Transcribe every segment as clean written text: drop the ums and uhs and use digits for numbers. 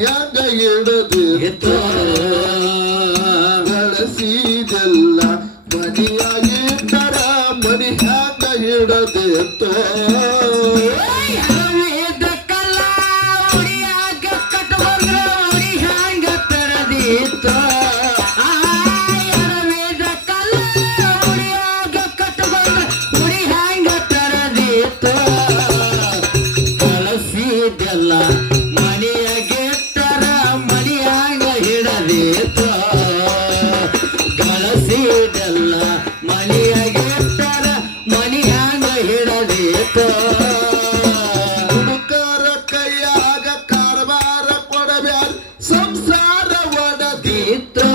ಹೆಂಗ ಹಿಡದಿತ್ತು ಗಳಿಸಿದೆಲ್ಲ ಮನಿಯಾಗಿಟ್ಟರ ಮನಿ ಹೆಂಗ ಹಿಡದಿತ್ತು ಹುಡುಕರ ಕೈಯಾಗ ಕಾರವಾರ ಕೊಡಬ್ಯಾರ ಸಂಸಾರ ಒಡದಿತ್ತು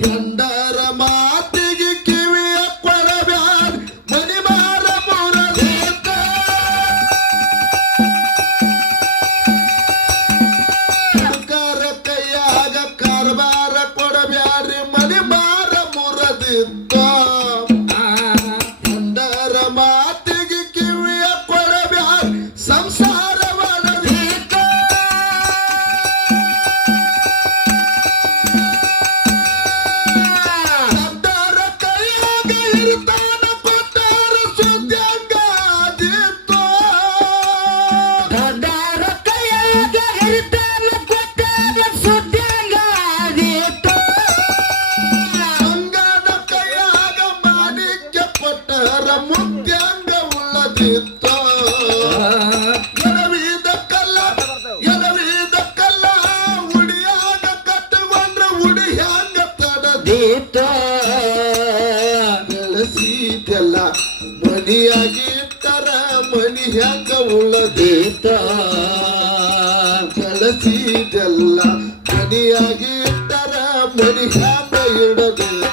ಗಂಡರ ಮಾತಿಗೆ ಕಿವಿಯ ಕೊಡಬ್ಯಾರ ಮನಿ ಮಾರ ಮುರದಿತ್ತು ಹುಡುಕರ ಕೈಯಾಗ ಕಾರವಾರ ಕೊಡಬ್ಯಾರ ಮನಿ ಮಾರ ಮುರದಿತ್ತು ಬೆಳೆಸಿದೆಲ್ಲ ಮನಿಯಾಗಿಟ್ಟರ ಮನಿ ಹೆಂಗ ಉಳದೀತ ಬೆಳೆಸಿದೆಲ್ಲ ಮನಿಯಾಗಿಟ್ಟರ ಮನಿ ಹೆಂಗ ಇಡದೀತ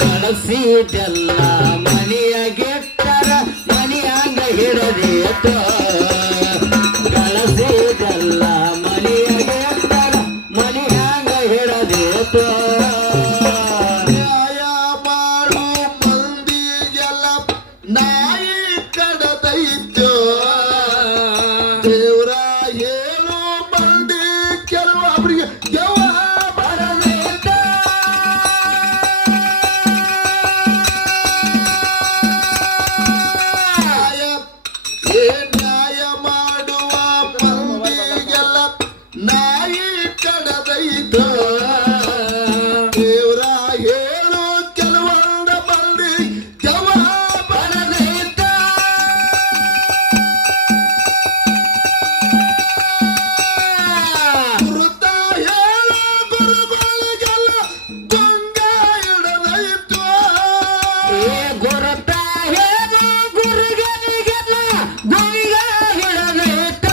ಗಳಿಸಿದೆಲ್ಲ ಮನಿಯಾಗಿಟ್ಟರ ಮನಿ ಹಂಗ ಹಿಡದೀತು ಗಳಿಸಿದೆಲ್ಲ ಮನಿಯಾಗಿಟ್ಟರ ಮನಿ ಹಂಗ ಹಿಡದೀತು ನ್ಯಾಯ ಮಾಡು ಮಂದಿಗೆಲ್ಲ ನಾಯಿ ಕಡದೈತು ದೇವ್ರ ಹೇಳು ಮಂದಿ ಕೆಲವೊಬ್ಬರಿಗೆ ನ್ಯಾಯ ಮಾಡುವ ಮಂದಿಗೆಲ್ಲ ನಾಯಿ ಕಡದೈತು ದೇವ್ರ ಹೇಳು ಕೆಲವೊಂದ ಮಂದಿ ಜವಾಬರದೈತ ಗುರುತ ಹೇಳು ಗುರುಗಳಿಗೆಲ್ಲ ಗೊಂಗ ಹಿಡದೈತು ಗುರುತ ಹೇಳು ಗುರುಗಳಿಗೆಲ್ಲ ಗೊಂಗ ಹಿಡದೈತ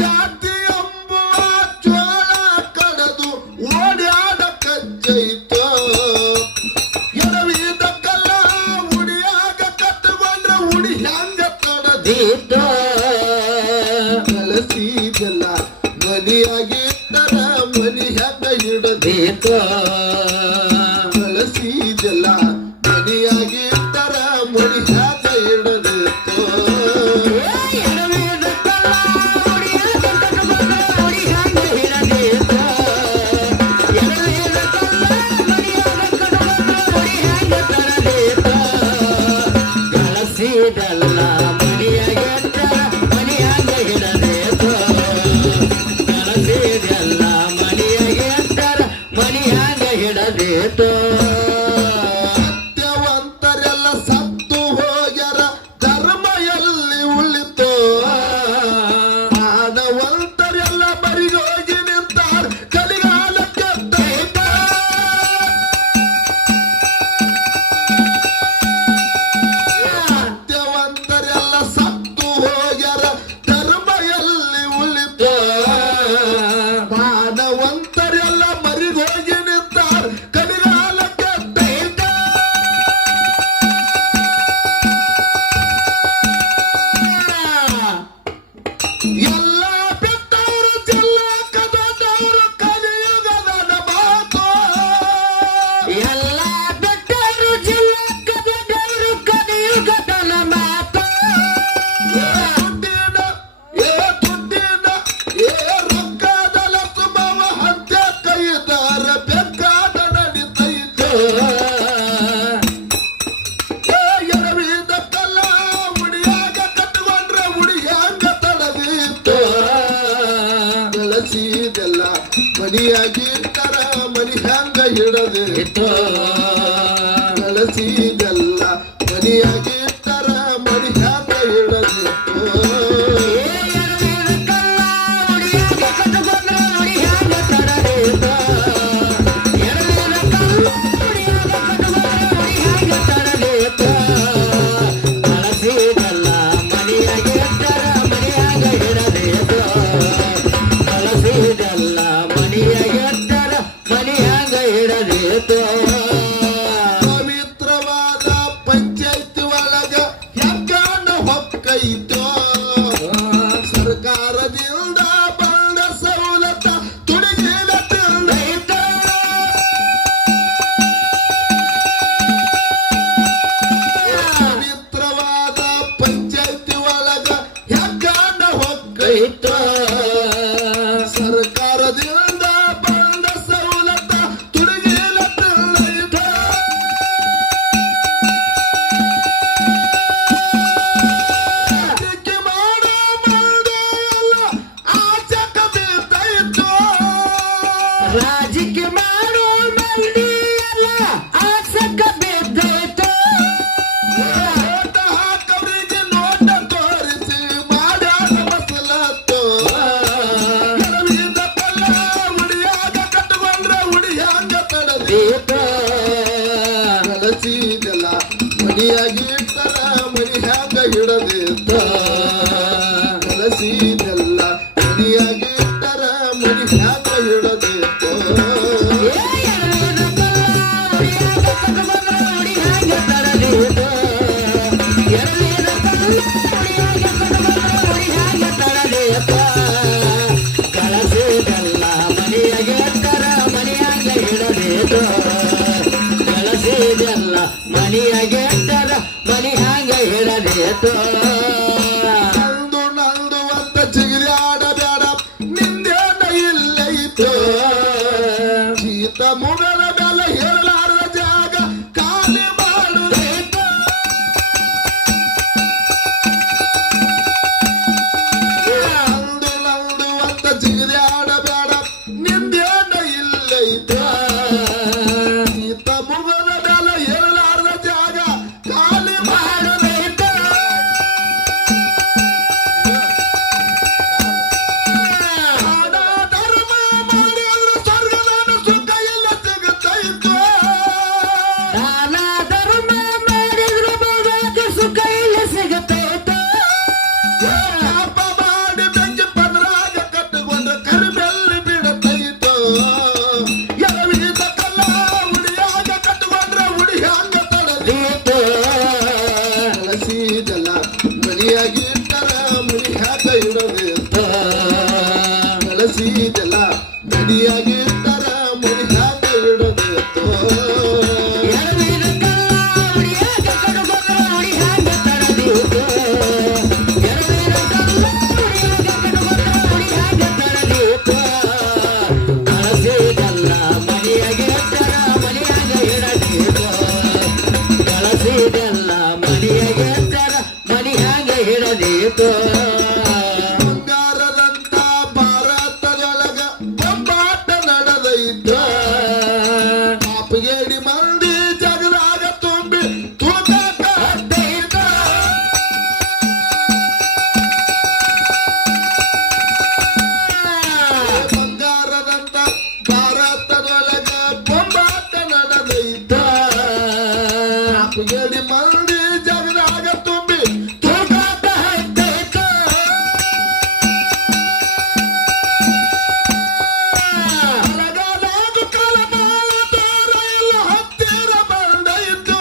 ಜಾತಿ ಎಂಬುವ ಚೋಳ ಕಡದು ಓಡ್ಯಾಡ ಕಜ್ಜೈತು ಎಡವಿದ ಕಲ್ಲ ಉಡಿಯಾಗ ಕಟ್ಟುಕೊಂಡ್ರ ಉಡಿ ಹೆಂಗ ಕಡದೀತು ಬೆಳೆಸಿದೆಲ್ಲ ಮನಿಯಾಗಿಟ್ಟರ ಮನಿ ಹೆಂಗ ಹಿಡದೀತು ಬೆಳೆಸಿದೆಲ್ಲ ಮನಿಯಾಗಿಟ್ಟರ ಮನಿ ಹೆಂಗ ಹಿಡದೀತು ಗಳಿಸಿದೆಲ್ಲ ಮನಿಯಾಗಿಟ್ಟರ ಮನಿ ಹಂಗ ಹಿಡದೀತು ಗಳಿಸಿದೆಲ್ಲ ಮನಿಯಾಗಿಟ್ಟರ ಮನಿ ಹಂಗ ಹಿಡದೀತು ಸತ್ಯವಂತರೆಲ್ಲ ಸತ್ತು ಹೋಗ್ಯಾರ ಧರ್ಮ ಎಲ್ಲಿ ಉಳಿತು ಮಾನವಂತರೆಲ್ಲ ಬರಿಗೋಗಿ ನಿಂತಾರ ಕಲಿಗಾಲ ಕೆಟ್ಟೈತ ಸತ್ಯವಂತರೆಲ್ಲ ಸತ್ತು ಹೋಗ್ಯಾರ ಧರ್ಮ ಎಲ್ಲಿ ಉಳಿತು ಮಾನವಂತರೆಲ್ಲ ಮರಿಗೋಗಿ ನಿಂತಾರ ಕಲಿಗಾಲ ಮನಿಯಾಗಿಟ್ಟರ ಮನಿ ಹ್ಯಾಂಗ ಹಿಡದಿತ್ತು ಕಲಸಿದೆಲ್ಲ ಮನಿಯಾಗಿಟ್ಟರ ಮನಿ ಹ್ಯಾಂಗ ಹಿಡದಿತ್ತು ಪವಿತ್ರವಾದ ಪಂಚಾಯತಿ ಒಳಗ ಹೆಗ್ಗಾನ ಹೊಕ್ಕೈತೋ ಸರ್ಕಾರದಿಂದ ಬಂದ ಸವಲತ್ತ ತುಡಿಗಿನ ತಿಂದೈತೋ ಪವಿತ್ರವಾದ ಪಂಚಾಯತಿ ಒಳಗ ಹೆಗ್ಗಾನ ಹೊಕ್ಕೈತೋ ಸರ್ಕಾರದಿಂದ ಬಂದ ಸವಲತ್ತ ತುಡಿಗಿನ ತಿಂದೈತೋ ರಾಜಕೀಯ ಮಾಡೋ ಮಂದಿ ಎಲ್ಲ ಆಚಕ ಬೀಳ್ತೈತೋ ರಾಜಕೀಯ ಮಾಡೋ ಮಂದಿ ಎಲ್ಲ ಆಸಕ ಬಿದ್ದೈತೋ ನೋಟ ಹಾಕವ್ರಿಗೆ ನೋಟ ತೋರಿಸಿ ಮಾಡ್ಯಾರ ಮಸಲತ್ತೋ ಎಡವಿದ ಪಲ್ಲ ಉಡಿಯಾಗ ಕಟ್ಟಕೊಂಡ್ರ ಉಡಿಯಾಂಗ ತಡದಿ ಕಲಸಿದೆಲ್ಲ ಮನಿಯಾಗಿಟ್ಟರ ಮನಿ ಹ್ಯಾಂಗ ಹಿಡದಿತ್ತ ಕಲಸಿದೆಲ್ಲ ಮನಿಯಾಗಿಟ್ಟರ ಮನಿ ಹ್ಯಾಂಗ ಹಿಡದಿತ್ತು ಕಳಸಿದಲ್ಲ ಮನೆಯಾಗೆ ತರ ಮನೆಯಾಗ ಹಿಡಬೇಕು ಕಳಸಿದಲ್ಲ ಮನೆಯಾಗೆ ತರ ಮನೆ ಹ್ಯಾಂಗ ಹಿಡಬೇಕು ನಂದು ನಂದು ಅಂತ ಚಿಗಿರಿ ಆಡಬೇಡ ನಿಂದೇನ ಇಲ್ಲೈತು ಶೀತ ಮುಗಲ ಮೇಲೆ ಹೇಳಲಾರದ ಜಾಗ ಖಾಲಿ ಮಾಡುದೈತು ನಂದು ನಂದು ಅಂತ ಚಿಗಿರಿ ಆಡಬೇಡ ನಿಂದೇನ ಇಲ್ಲೈತು ಶೀತ ಮುಗಲ ಮೇಲೆ ಹೇಳಲಾರದ ಜಾಗ ಖಾಲಿ ಮಾಡುದೈತು ದಾನ ಧರ್ಮ ಮಾಡಿದ್ರೆ ಸ್ವರ್ಗದಾನ ಸುಖ ಎಲ್ಲ ಸಿಗುತ್ತೈತು ದಾನ ಧರ್ಮ ಮಾಡಿದ್ರು ಭೋಗಕ್ಕೆ ಸುಖ ಇಲ್ಲ ಸಿಗತೈತೋ ಪಾಪ ಮಾಡಿ ಬೆಂಕಿ ಪದರಾಗ ಕಟ್ಟಿಕೊಂಡ್ರೆ ಕರಿಬೆಲ್ಲಿ ಬಿಡತೈತು ಎಡವಿದ ಕಲ್ಲ ಉಡಿಯಾಗ ಕಟ್ಟಿಕೊಂಡ್ರೆ ಉಡಿ ಹ್ಯಾಂಗ ತಡದಿ ಕಲಸಿದೆಲ್ಲ ಮನಿಯಾಗಿಟ್ಟರ ಮನಿ ಹ್ಯಾಂಗ ಹಿಡದಿತ್ತ ಕಲಸಿದೆಲ್ಲ ಮನಿಯಾಗಿಟ್ಟರ ಮನಿ ಹ್ಯಾಂಗ ಹಿಡದಿತ್ತು ಎಡವಿದ ಕಲ್ಲ ಉಡಿಯಾಗ ಕಡುಬಂದ್ರ ಉಡಿ ಹ್ಯಾಂಗ ತಡದೀತು ಎಡವಿದ ಕಲ್ಲ ಉಡಿಯಾಗ ಕಡುಬಂದ್ರ ಉಡಿ ಹ್ಯಾಂಗ ತಡದೀತು ಕಳಸಿದಲ್ಲ ಮನೆಯಾಗೆ ತರ ಮನೆಯಾಗ ಹಿಡದೀತು ಕಳಸಿದಲ್ಲ ಮನೆಯಾಗೆ ತರ ಮನೆ ಹ್ಯಾಂಗ ಹಿಡದೀತು ಬಂಗಾರದಂತ ಭಾರತದೊಳಗ ಬೊಂಬಾಟ ನಡೆದೈತು ಪಾಪಗೇಡಿ ಮಂದಿ ಜಗದಾಗ ತುಂಬಿ ತೂಕಾಟ ಹತ್ತೈತ ಬಂಗಾರದಂತ ಭಾರತದೊಳಗ ಬೊಂಬಾಟ ನಡೆದೈತ ಪಾಪಗೇಡಿ ಮಂದಿ ಜಗದಾಗ ತುಂಬಿ ತೂಕಾಟ ಹತ್ತೈತ ಅಲಗಲಾದು ಕಲಮಾಳ ತೋರ ಎಲ್ಲ ಹತ್ತಿರ ಬಂದೈತು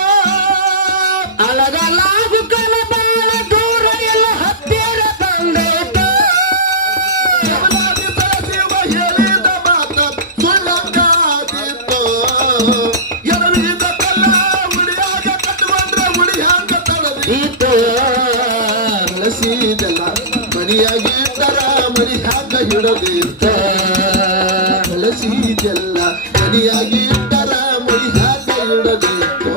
ಅಲಗಲಾಗು ಕಲಬಾಳ ದೂರ ಎಲ್ಲ ಹತ್ತಿರ ಬಂದೈತು ಜಗದಾದಿ ಸರಸಿವ ಹೇಳಿದ ಮಾತ ಸುಳ್ಳಂಗಾದಿತ್ತು ಎಡವಿದ ಕಲ್ಲ ಉಡಿಯಾಗ ಕಟ್ಟಿಕೊಂಡ್ರೆ ಉಡಿ ಹ್ಯಾಂಗ ತಡದಿ ಈತು ಕಲಸಿದೆಲ್ಲ ಮನಿಯಾಗಿಟ್ಟರ ಮನಿ ಹ್ಯಾಂಗ ಹಿಡದಿತ್ತ ಕಲಸಿದೆಲ್ಲ ಮನಿಯಾಗಿಟ್ಟರ ಮನಿ ಹ್ಯಾಂಗ ಹಿಡದಿತ್ತು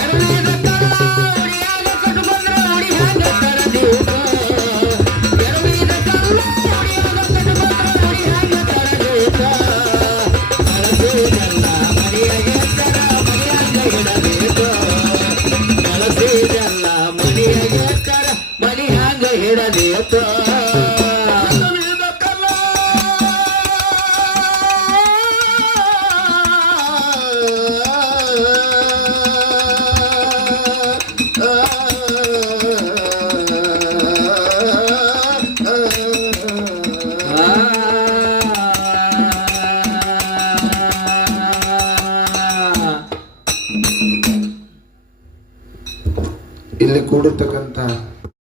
ಎಡವಿದ ಕಲ್ಲ ಉಡಿಯಾಗ ಕಡುಬಂದ್ರ ಉಡಿ ಹ್ಯಾಂಗ ತಡದೀತು ಎಡವಿದ ಕಲ್ಲ ಉಡಿಯಾಗ ಕಡುಬಂದ್ರ ಉಡಿ ಹ್ಯಾಂಗ ತಡದೀತು ಇಲ್ಲಿ ಕೂಡಿರ್ತಕ್ಕಂಥ